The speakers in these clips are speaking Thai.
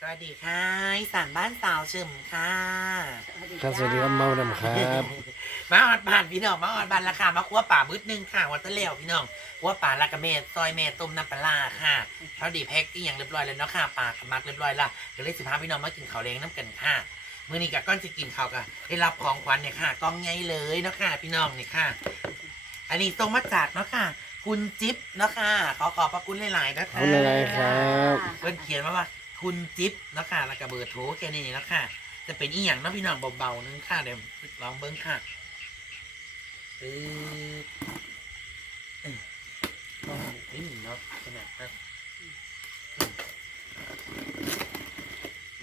สวัสดีค่ะอีสานบ้านสาวเฉิมค่ะครับสวัสดีครับเมาดำครับ มาออดบานพี่น้องมาออดบานราคามาคั่วป่าบึ้ดหนึงค่ะวันตะเลี่ยวพี่น้องคั่วป่าลากระเมดซอยเมดต้มน้ำปลาร้าค่ะเขาดีแพ็คอีอย่างเรียบร้อยแล้วเนาะค่ะปลากระมักเรียบร้อยละเดี๋ยวเลยสิพาพี่น้องมากินข้าวแดงน้ำกันค่ะมื้อนี้กับก้อนจะกินข้าวกันได้รับของขวัญเนี่ยค่ะกล้องใหญ่เลยเนาะค่ะ พี่น้องนี่ค่ะ อันนี้ตรงมาจากเนาะค่ะ คุณจิ๊บเนาะค่ะขอขอบพระคุณหลายๆนะขอบคะคุณอะไรครับ เพิ่นเขียนมาว่า คุณจิ๊บนะค่ะแล้วก็เบอร์โทรแค่นี้นะค่ะ จะเป็นอีหยังเนาะพี่น้องเบาๆนึงค่ะเดี๋ยวลองเบิ้งค่ะปึ๊บเอ้ยต้องนี่เนาะขนาดนั้น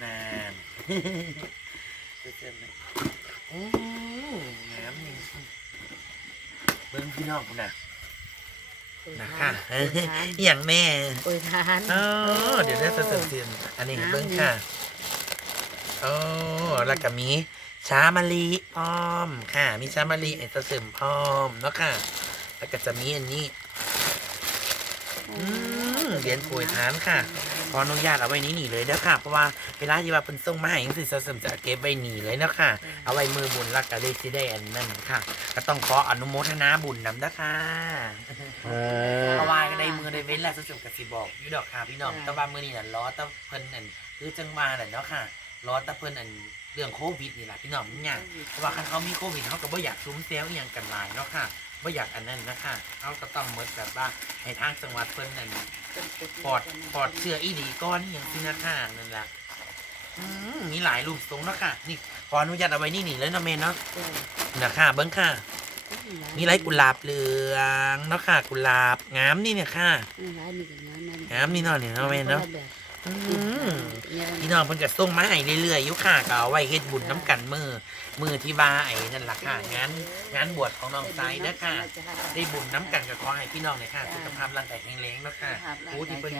นานเต็มๆเลยอืมน้ำนี่เบิ้งพี่น้องคุณน่ะ นะคะเอ้ยอหย่างแม่โอ้ยทานอ๋อเดี๋ยวได้เสริมเสียนอันนี้เบิ้งค่ะโอ้แล้วก็มีชามะลิพร้อมค่ะ มีชามะลิไอ้เสริมพร้อมเนาะค่ะ แล้วก็จะมีอันนี้ อืมเหรียญป่วยทานค่ะ ขออนุญาตเอาไว้นี่หนีเลยเด้อค่ะ เพราะว่าเวลาที่ว่าเป็นส่งมาให้ยังสิเสริมจะเก็บไว้หนีเลยเนาะค่ะ เอาไว้มือบุญแล้วก็ได้ที่ได้อันนั้นค่ะ ก็ต้องขออนุโมทนาบุญนำเด้อค่ะเพราะว่าก็ได้มือได้เว้นแหละสุดๆกับสิบอกอยู่ดอกค่ะพี่น้องแต่ว่ามือนี่น่ะล้อแตะเพิ่นนั่นคือจังหวะน่ะเนาะค่ะล้อแตะเพิ่นอันเรื่องโควิดนี่แหละพี่น้องมันยากเพราะว่าคันเขามีโควิดเขาก็บ่อยากซุ้มเซลอีหยังกันหลายเนาะค่ะ บ่อยากอันนั้นนะคะเขาก็ต้องหมดแบบว่าให้ทางจังหวัดเพิ่นนั่นปลอดปลอดเชื้ออีดีก้อนอหย่างที่นะคะนั่นแหละอืมมีหลายรูปทรงเนาะค่ะ นี่ขออนุญาตเอาไว้นี่นี่เลยเนาะเมนเนาะนะค่ะเบิ้งค่ะ มีไรกุหลาบเหลืองเนาะค่ะ กุหลาบงามนี่เนี่ยค่ะงามนี่เนาะเนี่ยเนาะแม่เนาะอืม พี่น้องเพิ่นก็ส่งมาให้เรื่อยๆอยู่ค่ะก็เอาไว้เฮ็ดบุญน้ำกันมือมือที่ว่าไอ้นั่นล่ะค่ะงานงานบวชของน้องไซเด้อค่ะได้บุญน้ำกันก็ขอให้พี่น้องเนี่ยค่ะสุขภาพร่างกายแข็งแรงเนาะค่ะผู้ที่เพิ่น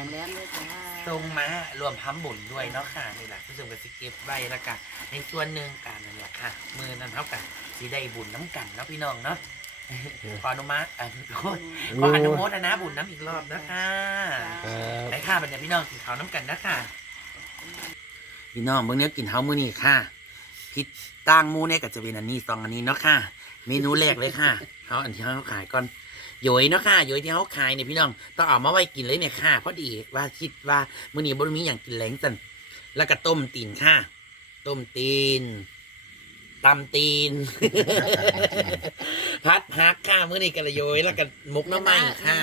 ส่งมารวมทำบุญด้วยเนาะค่ะนี่แหละผู้ชมก็สิเก็บไว้แล้วก็ในส่วนหนึ่งกันนั่นแหละค่ะ มือนั้นเท่ากันสิได้บุญน้ำกันเนาะพี่น้องเนาะ ขออนุมาอะขอขออนุโมทนาบุญน้ำอีกรอบนะคะครับไปค่ะบัดนี้พี่น้องกินข้าวน้ำกันนะค่ะ พี่น้องเมื่อนี้กินข้าวมื้อนี้ค่ะพิษตั้งหมูเนี่ยก็จะเป็นอันนี้สองอันนี้เนาะค่ะ เมนูแรกเลยค่ะเขาอันที่เขาขายก่อนโยยเนาะค่ะโยยที่เขาขายเนี่ยพี่น้องต้องเอามาไว้กินเลยเนี่ยค่ะเพราะดีว่าคิดว่ามื้อนี้บ่มีอย่างกินแรงสันแล้วก็ต้มตีนค่ะ ต้มตีน ตำตีน พัดพักค่ะมื้อนี้ก็ละโยยแล้วก็หมกหน้ำไม้ค่ะ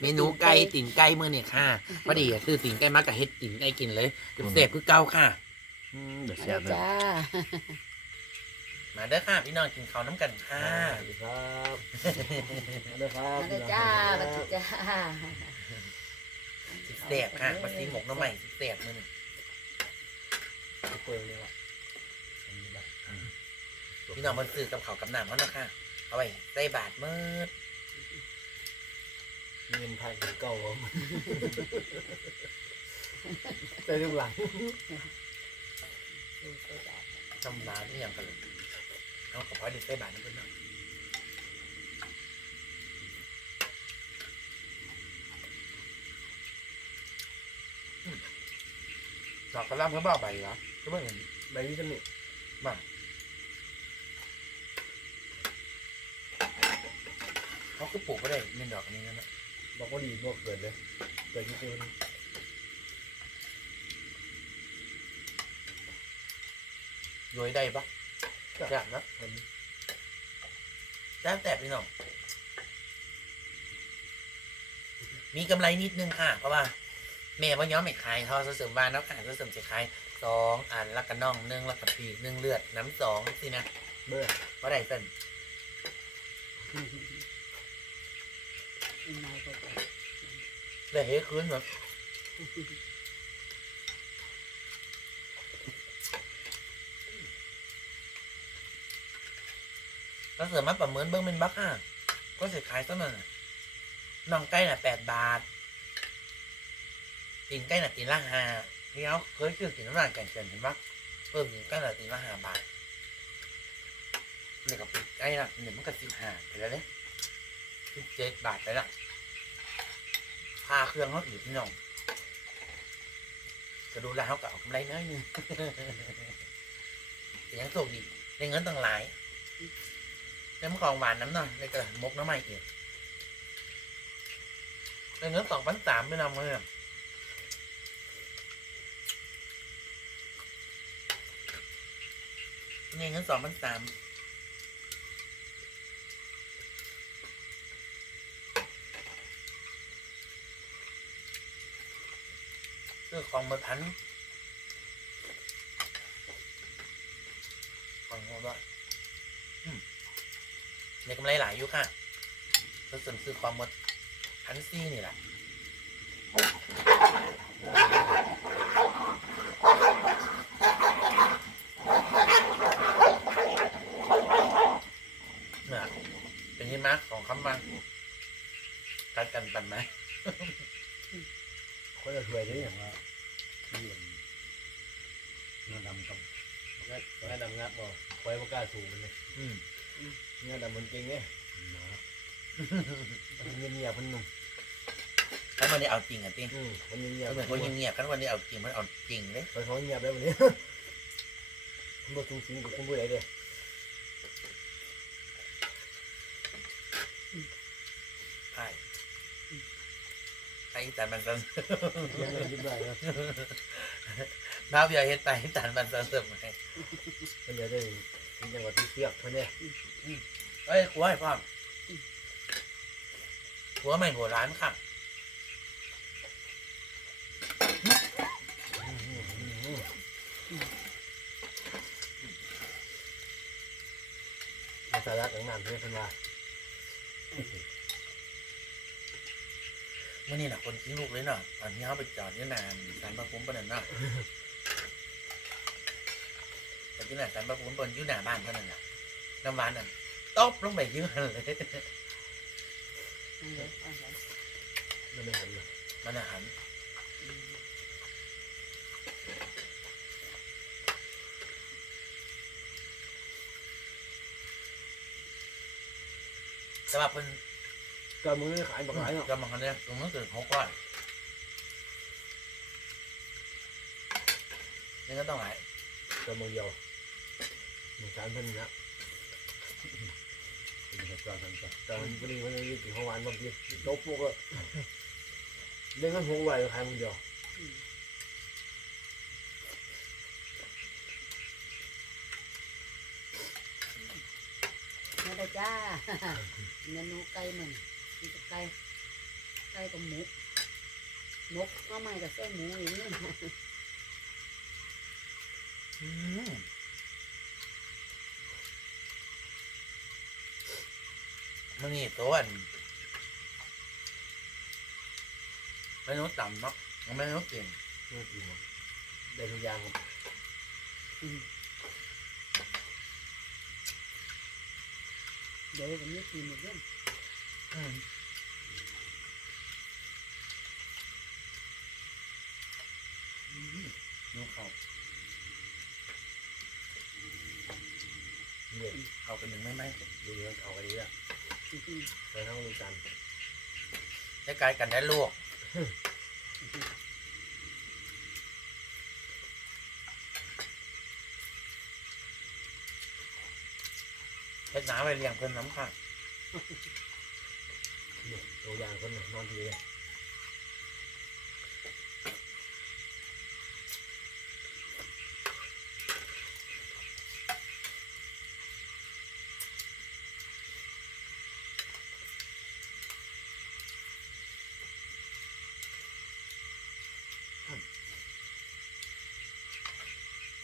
เมนูไก่ติ่นไก่มื่อเนี่ยค่ะพอดีอะคือติ่นไก่มากกับเฮ็ดติ่นไก่กินเลยเสพคือเก่าค่ะ อืมเดี๋ยวเสียบนะจ้ามาเด้อค่ะพี่น้องกินข้าวน้ำกันค่ะสวัสดีครับสวัสดีครับมาเลยจ้ามาเลยจ้าเสพค่ะมาซีหมกน้ำใหม่เสพมือนี่ เปิดเลยว่ะ พี่น้องมันซื้อกับข้าวกับน้ำเขานะค่ะเอาไว้ใส่บาทมืดเงินไทยเก่าผมใส่ลูกหลังจำร้านนี่ยังกันเลยเอาขอพอดีใส่บาทนี่เพื่อนเนาะอืมดอกกระหล่ำเขาบอกใบเหรอก็ไม่เห็นใบวิตามินมาเขา คือปลูกไม่ได้เงินดอกอันนี้นะบอกว่าดีบอกเกิดเลยเกิดที่เจอโยยได้ปะอยากนะคนแล้วแต่พี่น้องมีกำไรนิดนึงค่ะ เพราะว่าแม่ว่าย้อมไม่ขายทอเสริมบานแล้วค่ะเสริมจะขายสองอันแล้วก็น่องหนึ่งแล้วก็ปีกหนึ่งเลือดน้ำสองสินะเมื่อเพราะได้เป็น ได้เฮ้คืนแบบแล้วเสริมาประเมินเบื้องเป็นบักค่ะก็จะขายต้นน่ะน่องไก่น่ะแปดบาทตีนไก่น่ะตีนละห้าที่เขาเคยซื้อตีนน้ำหนักแก่งเกินเห็นปะเพิ่มตีนไก่น่ะตีนละห้าบาทเนี่กับปีกไก่น่ะหนึ่งมันก็สิบห้าไปแล้วเนี่ยสิบเจ็ดบาทไปและ ค่าเครื่องเขาอีกพี่น้องก็ดูแลเขาก็เอากำไรน้อยนึงแต่ยังโชคดีได้เงินตั้งหลายได้มะกองหวานน้ำหน่อยได้กระมกน้ำใหม่อีกได้เงินสองพันสามไปนำเลยนี่เงินสองพันสาม ซื้อของมาพันของงด้วยอืมในกำไรหลายอยู่ค่ะก็ส่วนซื้อความมดพันซี่นี่แหละเนี่ยเป็นที่มาของคำมาการกันปันไหมคนจะช่วยได้อย่างว่า ที่เห็นเงินดำกับ งัดงัดดำงัดบ่คอยบ่กล้าสูงมันเลยอืมงัดดำมันเก่งเนี่ยหมามันเงียบๆมันนุ่มถ้าวันนี้เอาจริงอะจริงอืมมันเงียบก็เหมือนคนเงียบๆกันวันนี้เอาจริงมันเอาจริงเลยไปเขาเงียบได้วันนี้คุณบ่สูงสิงกับคุณบ่ได้เด้ใช่ไปอีแต่มันสันยังไงยิ้มได้นะน้าเบียร์เฮ็ดไปอีแต่มันสันเสริมให้ มันจะได้เป็นจังหวะที่เสียบเพิ่นเนี่ยเอ้ยครัวให้พ่อมครัวใหม่โบราณค่ะมันสาระของน้ำเพิ่นเพิ่นว่าเมื่อนี่น่ะคนทิ้งลูกเลยเนาะตอนนี้เขาไปจอดที่นานสารพระภูมิปนันเนาะ แต่ที่นั่นสารพระภูมิบนอยุ่หน้าบ้านเท่านั้นน่ะน้ำหวานนั่นตบลงไปเยอะเลยนั่นเลยเอาไว้มันไม่หันเลยมันอาหารสำหรับเป็นก็มือขายบักหลายเนาะกำลังคนเนี้ยตรงนั้นเกิดหกก้อนนี่ก็ต้องหลายก็มือเดียว มันสารเพิ่นนะเป็นเหตุการณ์ต่างแต่มันบ่ดีมันอยู่ที่ของวานบางทีตบพวกก็เล่นกันหัวไหวขายมือเดียวมาได้จ้าเมนูไก่หนึ่งมีแต่ไก่ไก่กับหมูนกก็ไม่กับเส้นหมูอย่างนี้ อืม มันนี่ตัวอันไม่รู้ต่ำเนาะมันไม่รู้เก่งนี่กินเนาะได้ทุกอย่างครับอืมเดี๋ยวผมจะกินหมดเรื่องอืมนูเขาเนี่ยเขาเป็นหนึ่งไม่ไหมดูเรื่องเอากันดีละ อืมไปทั้งลูกจันทร์ได้กลายกันได้ลูกเป็นหนาไปเลี้ยงเพิ่นน้ำค่ะเนี่ยตัวอย่างคนน่ะนอนทีเลย บริเวณนั้นนี่นานนั่นนั่นเองเนาะเขาเก็บมาตะลุนโดนมันพี่น้องยังดีๆอยู่มะนาวเลย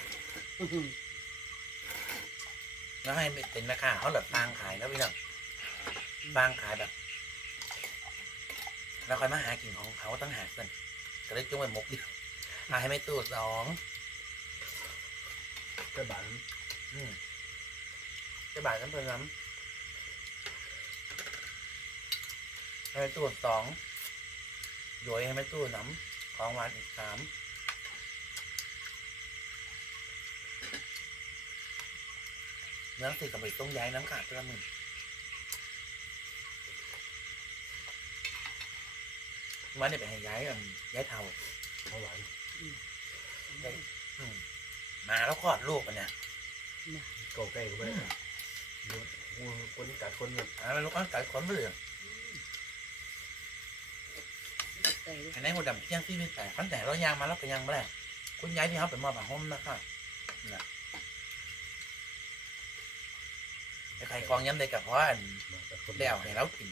แล้วแล้วให้เป็นราคาเขาแบบบางขายแล้วพี่น้องบางขายแบบแล้วค่อยมาหากินของเขาตั้งหากกันก็เลยจุ้งไปหมกเดียวมาให้ไม่ตู้สองกระบาดอืมจะบาทน้ำเพิ่นน้ำให้ไม่ตู้สองโดยให้ไม่ตู้น้ำของหวานอีกสาม เนื้อสิกับไปต้มย้ายน้ำขาดกระมึงวันนี้ไปให้ย้ายกันย้ายเท่าเอาหวานอืมมาแล้วคลอดลูกกันเนี่ยเก่าใกล้ก็ไม่ได้ครับคนกัดคนเนี่ยอ่ามันลูกอันไก่ขนเบื่อไก่เลยอันนี้หัวดำเที่ยงที่ไม่แต่ตั้งแต่เรายางมาแล้วก็ยังไม่ได้คุณย้ายที่เขาเป็นมอบผ้าห่มนะคะน่ะ ไอ้ไข่กองย้ำได้กับเพราะว่าอันมาจากคนเดี่ยวให้เรากิน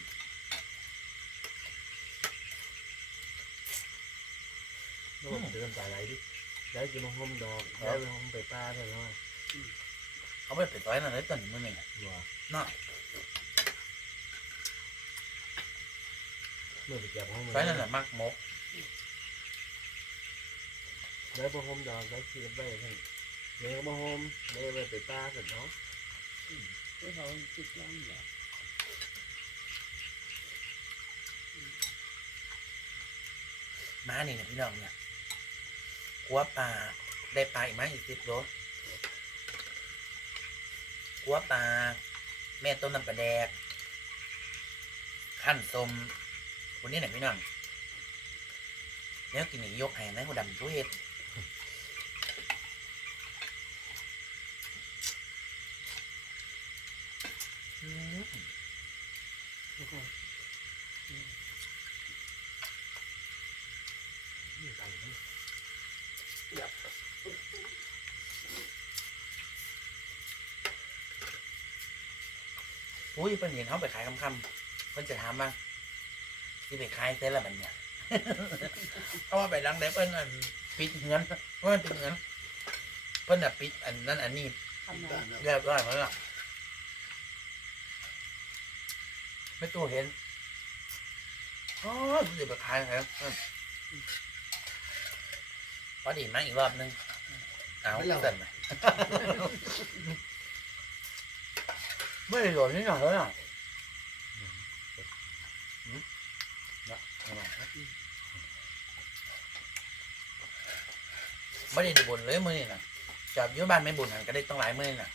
แล้วมันเดินสายไหลดิได้กินมะฮมดอกได้มะฮมไปป้าได้แล้วเขาไปเป็นต้อยนั่นเลยต้นมือหนึ่งอะว่าเนาะเมื่อไปเก็บห้องมันต้อยนั่นแหละมักมกได้มะฮมดอกได้กินไปท่านเลี้ยงมะฮมได้ไปไปป้าเสร็จเนาะ ที่เขาจิตร้อนเหรอม้านี่เนี่ยพี่น้องเนี่ยกัวปลาได้ปลาอีกไหมอีกสิบโลกัวปลาแม่ต้มน้ำปลาแดกขั้นสมคนนี้ไหนพี่น้องแล้วกินหนียกให้นะหัวดำทุเฮ็ด อุ้ยเพิ่นเห็นเขาไปขายคำๆเพิ่นจะถามว่าที่ไปขายเส้นละบันเนี่ยเพราะว่าไปดังได้เพิ่นอันปิดเงินเพราะมันปิดเงินเพิ่นอะปิดอันนั้นอันนี้ทำไงเรียบร้อยหมดแล้วไม่ตู้เห็นอ๋อเดี๋ยวไปขายครับพอดีมาอีกรอบนึงเอาเสร็จไหม ไม่ได้โดนนิดหน่อยแล้วอะหืมนะเอามาครับไม่ได้ดูบนเลยมือนี่นะจับอยุ่บ้านไม่บุญหันก็ได้ต้องหลายมือน่ะ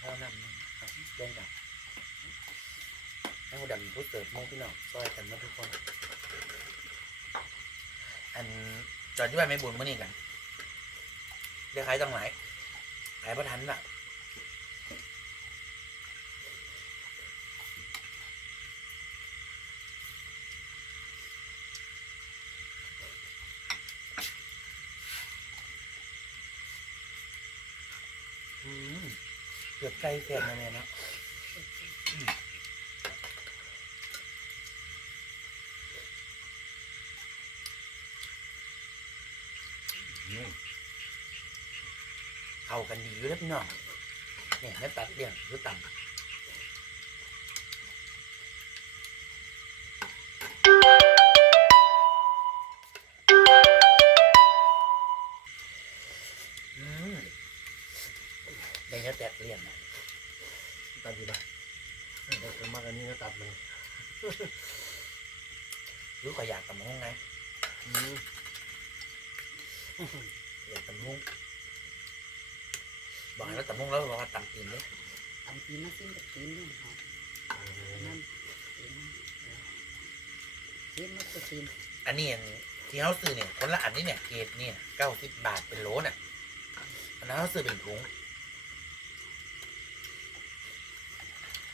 เท่านั้นเล่นกันให้ผู้ดำผู้เสิร์ฟมองพี่น้องซอยกันนะทุกคน อันจอดอยุ่บ้านไม่บุญมือนี่กันเรียกใครต้องหลายขายประทันน่ะ เกือบใกล้เสร็จแล้วเนี่ยนะเข้ากันดีอยู่แล้วพี่น้องเนี่ยไม่ตัดเลี่ยงหรือต่ำ มากอันนี้ก็ตัดเลยรู้ก็อยากตำหุ้งไงอืมอยากตำหุ้งบอกให้เราตำหุ้งแล้วบอกว่าตำตีนเลยทำตีนมาสิ้นกับตีนเนี่ยเขานั่นตีนตีนมันก็ตีนอันนี้อันที่เขาซื้อเนี่ยคนละอันนี้เนี่ยเกรดเนี่ยเก้าสิบบาทเป็นโหลน่ะอันนั้นเขาซื้อเป็นถุง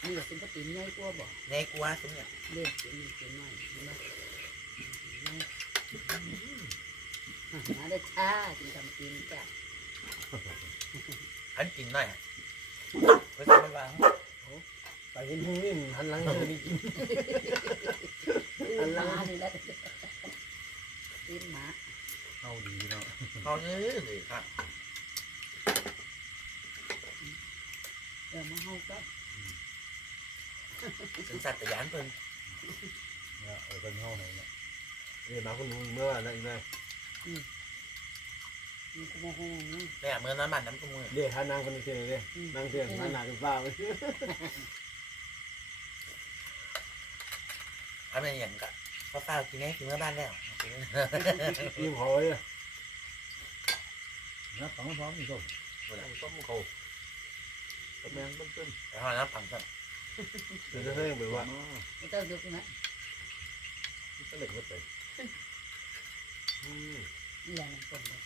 นี่ก็เป็นก็ตีนใหญ่กว่าบ่ในกูว่าซุ้มเนี่ยเล็กตีนตีนน้อยเห็นไหมมาได้ช้ากินทำตีนจ้ะอันกินหน่อยอะเพื่อจะไม่วางไปเห็นหุ้งนี่หันหลังเลยนี่กินตีนหมานี่แหละตีนหมาเข้าดีเนาะเขาเยอะเลยครับเดี๋ยวมาเฮาก็ สัญชาตญาณเพิ่นเนี่ยเออเป็นเข้าไหนเนี่ยเรียนมาคนนู้นเมื่อวานนั่นไงมันก็โมโหนี่แม่เมื่อน้ำมันน้ำกุ้งมือเดี๋ยวถ้านางคนนี้เทียนเลยนางเทียนนางหนาเป็นฟ้าไปอันเป็นอย่างกะก็ฟ้ากินแน่กินเมื่อบ้านแล้วยิ้มหอยนะต้องพร้อมนี่ก็ต้มเขาต้มแมงต้มต้มแล้วพอน้ำปังก็ เดี๋ยวจะให้แบบว่ามันต้องยุกนะก็เหล็กไม่ไปอืมนี่แหละมันเป็นเลย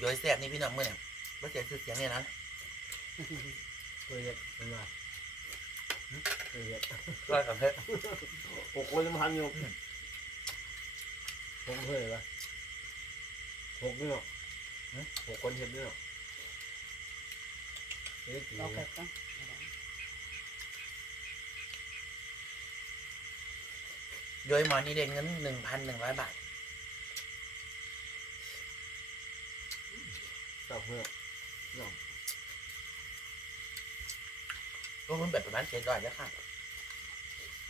โยยแซ่บนี่พี่น้องมือเนี่ยไม่เสียชื่อเสียงเนี่ยนะเคยเห็ดเป็นไงเคยเห็ดร้อยกับเฮ้ยหกคนจะพันอยู่หกเคยปะ หกนี่เนาะหกคนเห็ดนี่เนาะเฮ้ยกี่เราแค่ต้องโยยหมอนี่เด่นเงินหนึ่งพันหนึ่งร้อยบาทตับเนื้อรวมมันแบบประมาณเจ็ดร้อยแล้วค่ะ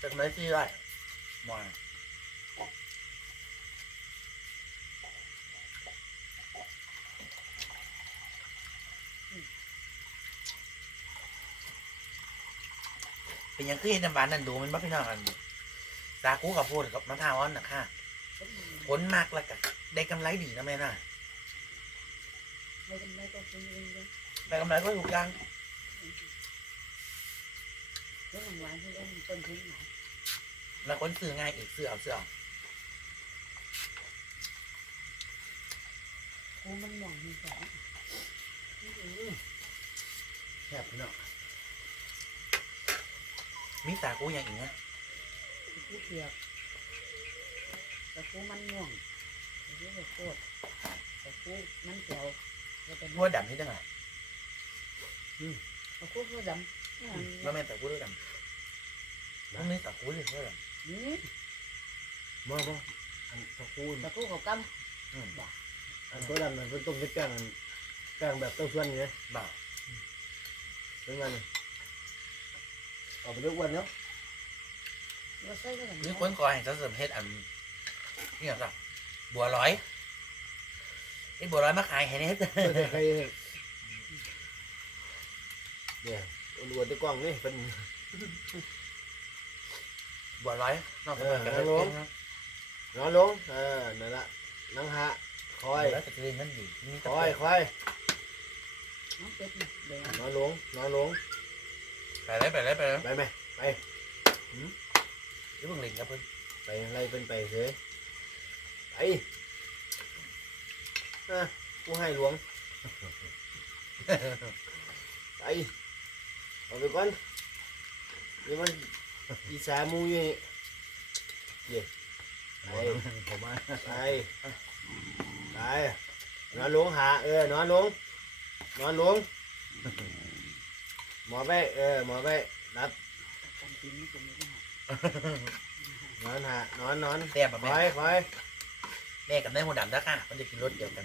จากไหนสี่ร้อยหมอ เป็นยังคือเห็นน้ำหวานนั่นดูมันบ้าพี่น้องอันสาคูกับพูดกับมะพร้าวอ่อนนะค่ะผลมากแล้วก็ได้กำไรดีนะแม่น่ะไม่ต้องไม่ต้องซื้อเองเลยได้กำไรก็ถูกยังเรื่องหวานที่เล่นต้นทุนไหนแล้วคนซื้อง่ายอีกซื้อเอาซื้อเอาคูมันหม่องที่สอง แคบเนาะ มีสาคูอย่างอีกนะคูเปียกแต่คูมันม่วงแต่คูโคตรแต่คูมันเขียวแล้วแต่พัวดำนี่จังไงแต่คูก็ดำแล้วแม่สาคูด้วยดำแล้วไม่สาคูเลยด้วยดนี่มาบ่อันตะคูนแต่คูเขากำอืมอันตัวดำมันเป็นต้มเป็นแกงอันแกงแบบเต้าส่วนไงบ่าเป็นไงนี่ เอาไปเลือกวันเนาะำว่าใส่ก็ได้มีคนก่อให้จะเสริมเฮ็ดอันนี่เหรอครับบัวร้อยไอ้บัวร้อยมาขายให้เนี่ยเคยเห็นเนี่ยอ้วนๆตะกล้องนี่เป็น บัวร้อยนอกจากนั้นก็เอได้อเป็นนะนอนลง เออ นั่นละนั่งหะคอย แล้วก็จะได้เงินดีมีคตะอยเกียบคอย น้องเป็ดนี่เดี๋ยวนอนลง นอนลง ไปเลยไปเลยไปเลยไปไหมไปอย่าเพิ่งเล่นกับเพิ่นไปอะไรเป็นไปเฉยไปอะกูให้หลวง ไปเอาไปก่อนนี่มันอีสามูอยู่นี่เย่ไปผมว่าไปไปนอนลงหาเออนอนลงนอนลง หมอไปเออหมอไปรับกันกินไม่กินไม่ได้นอนหานอนนอนแซ่บแบบคแม่อยคอยแม่กับแม่หัวดำนะค่ะมันจะกินรสเดียวกัน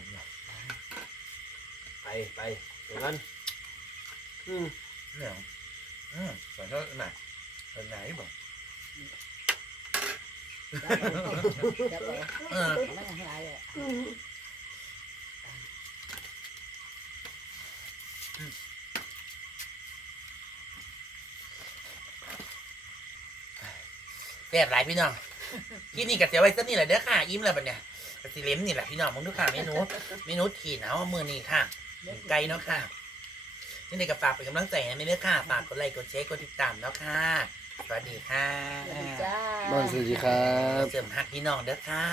ไปไปเดี๋ยวนั้นอืมเนี่ยอืมสอนเขาหน่อยเป็นไหนบอกจะบอกเออไม่อะไรอะ แซ่บหลายพี่น้องกินนี่กับเสียไว้สักนี่แหละเด้อค่ะยิ้มแล้วบัดเนี่ยกระสิเล็มนี่แหละพี่น้องมึงดูค่ะเมนูเมนูขี่หนาวมือนี่ค่ะไกลเนาะค่ะนี่ในกับฝากเป็นกำลังใจนะไม่เด้อค่ะฝากกดไลค์กดแชร์กดติดตามเนาะค่ะสวัสดีค่ะสวัสดีจ้านอนสวัสดีครับ เสริมหักพี่น้องเด้อค่ะ